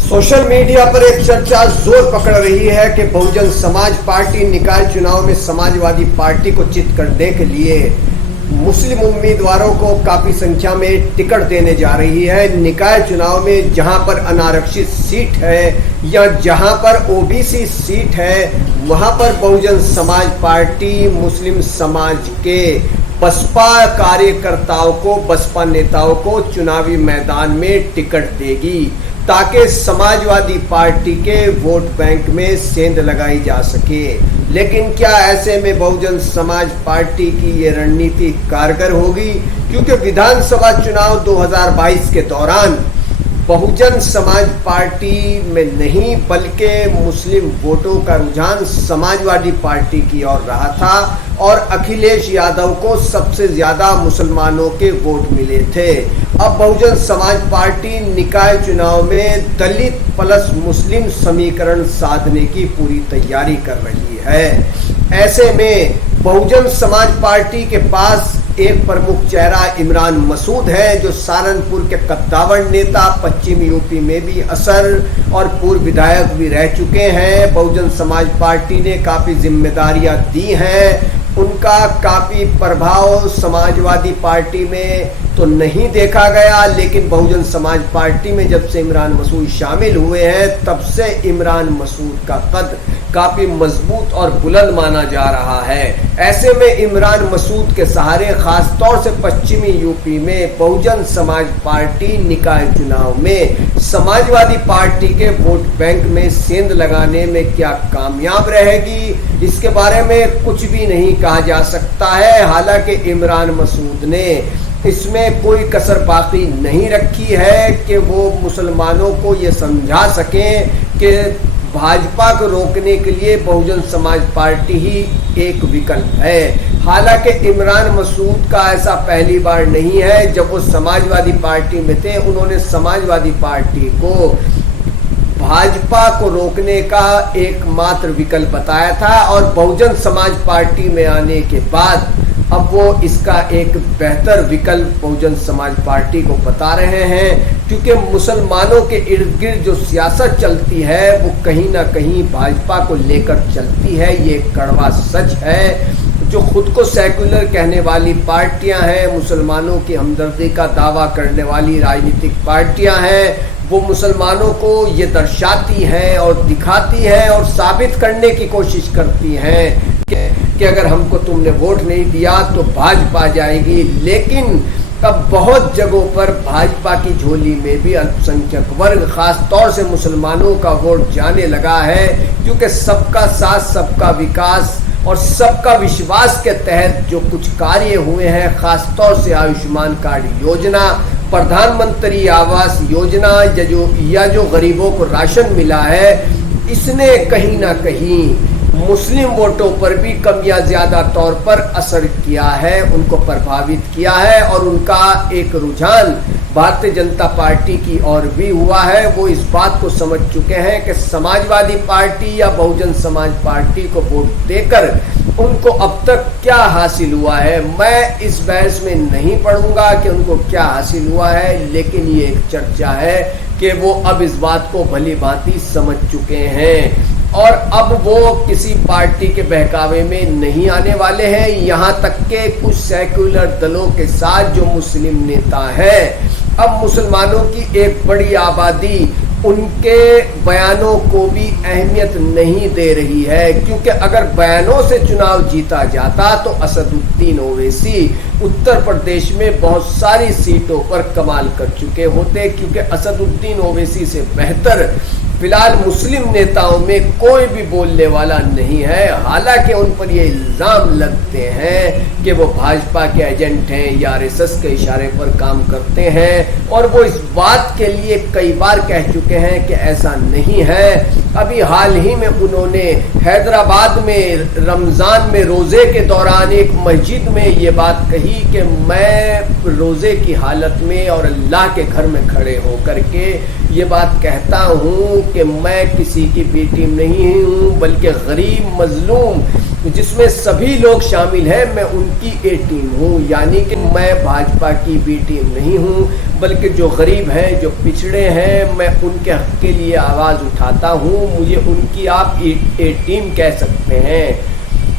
Social media पर एक चर्चा जोर पकड़ रही है कि बहुजन समाज पार्टी निकाय चुनाव में समाजवादी पार्टी को चित करने के लिए मुस्लिम उम्मीदवारों को काफी संख्या में टिकट देने जा रही है। निकाय चुनाव में जहां पर अनारक्षित सीट है या जहां पर ओबीसी सीट है, वहां पर बहुजन समाज पार्टी मुस्लिम समाज के बसपा कार्यकर्ताओं को, बसपा नेताओं को चुनावी मैदान में टिकट देगी ताकि समाजवादी पार्टी के वोट बैंक में सेंध लगाई जा सके। लेकिन क्या ऐसे में बहुजन समाज पार्टी की ये रणनीति कारगर होगी? क्योंकि विधानसभा चुनाव 2022 के दौरान बहुजन समाज पार्टी में नहीं बल्कि मुस्लिम वोटों का रुझान समाजवादी पार्टी की ओर रहा था और अखिलेश यादव को सबसे ज्यादा मुसलमानों के वोट मिले थे। अब बहुजन समाज पार्टी निकाय चुनाव में दलित प्लस मुस्लिम समीकरण साधने की पूरी तैयारी कर रही है। ऐसे में बहुजन समाज पार्टी के पास एक प्रमुख चेहरा इमरान मसूद है, जो सहारनपुर के कद्दावर नेता, पश्चिम यूपी में भी असर और पूर्व विधायक भी रह चुके हैं। बहुजन समाज पार्टी ने काफी जिम्मेदारियां दी हैं। उनका काफी प्रभाव समाजवादी पार्टी में तो नहीं देखा गया, लेकिन बहुजन समाज पार्टी में जब से इमरान मसूद शामिल हुए हैं तब से इमरान मसूद का कद काफी मजबूत और बुलंद माना जा रहा है। ऐसे में इमरान मसूद के सहारे खास तौर से पश्चिमी यूपी में बहुजन समाज पार्टी निकाय चुनाव में समाजवादी पार्टी के वोट बैंक में सेंध लगाने में क्या कामयाब रहेगी, इसके बारे में कुछ भी नहीं कहा जा सकता है। हालांकि इमरान मसूद ने इसमें कोई कसर बाकी नहीं रखी है कि वो मुसलमानों को ये समझा सकें कि भाजपा को रोकने के लिए बहुजन समाज पार्टी ही एक विकल्प है। हालांकि इमरान मसूद का ऐसा पहली बार नहीं है। जब वो समाजवादी पार्टी में थे, उन्होंने समाजवादी पार्टी को भाजपा को रोकने का एकमात्र विकल्प बताया था और बहुजन समाज पार्टी में आने के बाद अब वो इसका एक बेहतर विकल्प बहुजन समाज पार्टी को बता रहे हैं। क्योंकि मुसलमानों के इर्द गिर्द जो सियासत चलती है वो कहीं ना कहीं भाजपा को लेकर चलती है, ये कड़वा सच है। जो खुद को सेक्युलर कहने वाली पार्टियां हैं, मुसलमानों की हमदर्दी का दावा करने वाली राजनीतिक पार्टियां हैं, वो मुसलमानों को ये दर्शाती हैं और दिखाती हैं और साबित करने की कोशिश करती हैं कि अगर हमको तुमने वोट नहीं दिया तो भाजपा जाएगी। लेकिन अब बहुत जगहों पर भाजपा की झोली में भी अल्पसंख्यक वर्ग, खास तौर से मुसलमानों का वोट जाने लगा है। क्योंकि सबका साथ, सबका विकास और सबका विश्वास के तहत जो कुछ कार्य हुए हैं, खास तौर से आयुष्मान कार्ड योजना, प्रधानमंत्री आवास योजना या जो गरीबों को राशन मिला है, इसने कहीं ना कहीं मुस्लिम वोटों पर भी कम या ज्यादा तौर पर असर किया है, उनको प्रभावित किया है और उनका एक रुझान भारतीय जनता पार्टी की ओर भी हुआ है। वो इस बात को समझ चुके हैं कि समाजवादी पार्टी या बहुजन समाज पार्टी को वोट देकर उनको अब तक क्या हासिल हुआ है। मैं इस बहस में नहीं पढ़ूंगा कि उनको क्या हासिल हुआ है, लेकिन ये एक चर्चा है कि वो अब इस बात को भली भांति समझ चुके हैं और अब वो किसी पार्टी के बहकावे में नहीं आने वाले हैं। यहाँ तक के कुछ सेक्युलर दलों के साथ जो मुस्लिम नेता हैं, अब मुसलमानों की एक बड़ी आबादी उनके बयानों को भी अहमियत नहीं दे रही है। क्योंकि अगर बयानों से चुनाव जीता जाता तो असदुद्दीन ओवैसी उत्तर प्रदेश में बहुत सारी सीटों पर कमाल कर चुके होते। क्योंकि असदुद्दीन ओवैसी से बेहतर फिलहाल मुस्लिम नेताओं में कोई भी बोलने वाला नहीं है। हालांकि उन पर ये इल्जाम लगते हैं कि वो भाजपा के एजेंट हैं या आरएसएस के इशारे पर काम करते हैं और वो इस बात के लिए कई बार कह चुके हैं कि ऐसा नहीं है। अभी हाल ही में उन्होंने हैदराबाद में रमजान में रोजे के दौरान एक मस्जिद में ये बात कही कि मैं रोजे की हालत में और अल्लाह के घर में खड़े होकर के ये बात कहता हूँ कि मैं किसी की बी टीम नहीं हूँ बल्कि गरीब मजलूम जिसमें सभी लोग शामिल हैं, मैं उनकी ए टीम हूँ। यानी कि मैं भाजपा की बी टीम नहीं हूँ बल्कि जो गरीब हैं, जो पिछड़े हैं, मैं उनके हक के लिए आवाज़ उठाता हूँ। मुझे उनकी आप ए टीम कह सकते हैं।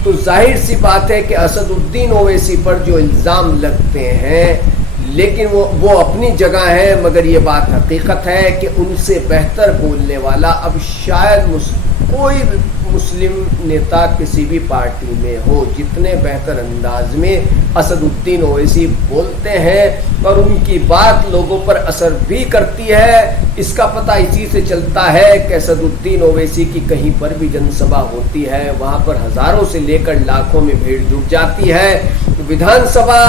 तो जाहिर सी बात है कि असदुद्दीन ओवैसी पर जो इल्ज़ाम लगते हैं, लेकिन वो अपनी जगह है, मगर ये बात हकीकत है कि उनसे बेहतर बोलने वाला अब शायद कोई मुस्लिम नेता किसी भी पार्टी में हो। जितने बेहतर अंदाज में असदुद्दीन ओवैसी बोलते हैं और उनकी बात लोगों पर असर भी करती है, इसका पता इसी से चलता है कि असदुद्दीन ओवैसी की कहीं पर भी जनसभा होती है, वहाँ पर हज़ारों से लेकर लाखों में भीड़ जुट जाती है। विधानसभा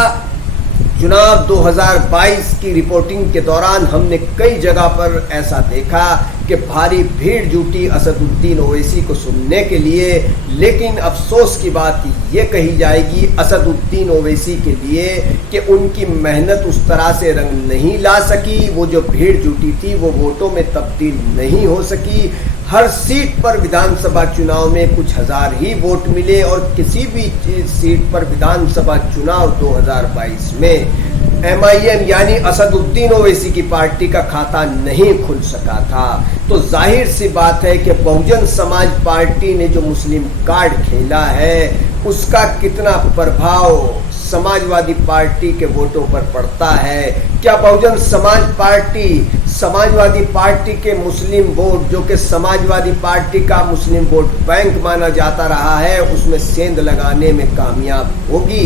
चुनाव 2022 की रिपोर्टिंग के दौरान हमने कई जगह पर ऐसा देखा कि भारी भीड़ जुटी असदुद्दीन ओवैसी को सुनने के लिए, लेकिन अफसोस की बात ये कही जाएगी असदुद्दीन ओवैसी के लिए कि उनकी मेहनत उस तरह से रंग नहीं ला सकी। वो जो भीड़ जुटी थी वो वोटों में तब्दील नहीं हो सकी। हर सीट पर विधानसभा चुनाव में कुछ हज़ार ही वोट मिले और किसी भी सीट पर विधानसभा चुनाव 2022 में MIM यानी असदुद्दीन ओवैसी की पार्टी का खाता नहीं खुल सका था। तो जाहिर सी बात है कि बहुजन समाज पार्टी ने जो मुस्लिम कार्ड खेला है उसका कितना प्रभाव समाजवादी पार्टी के वोटों पर पड़ता है। क्या बहुजन समाजवादी पार्टी के मुस्लिम वोट, जो कि समाजवादी पार्टी का मुस्लिम वोट बैंक माना जाता रहा है, उसमें सेंध लगाने में कामयाब होगी?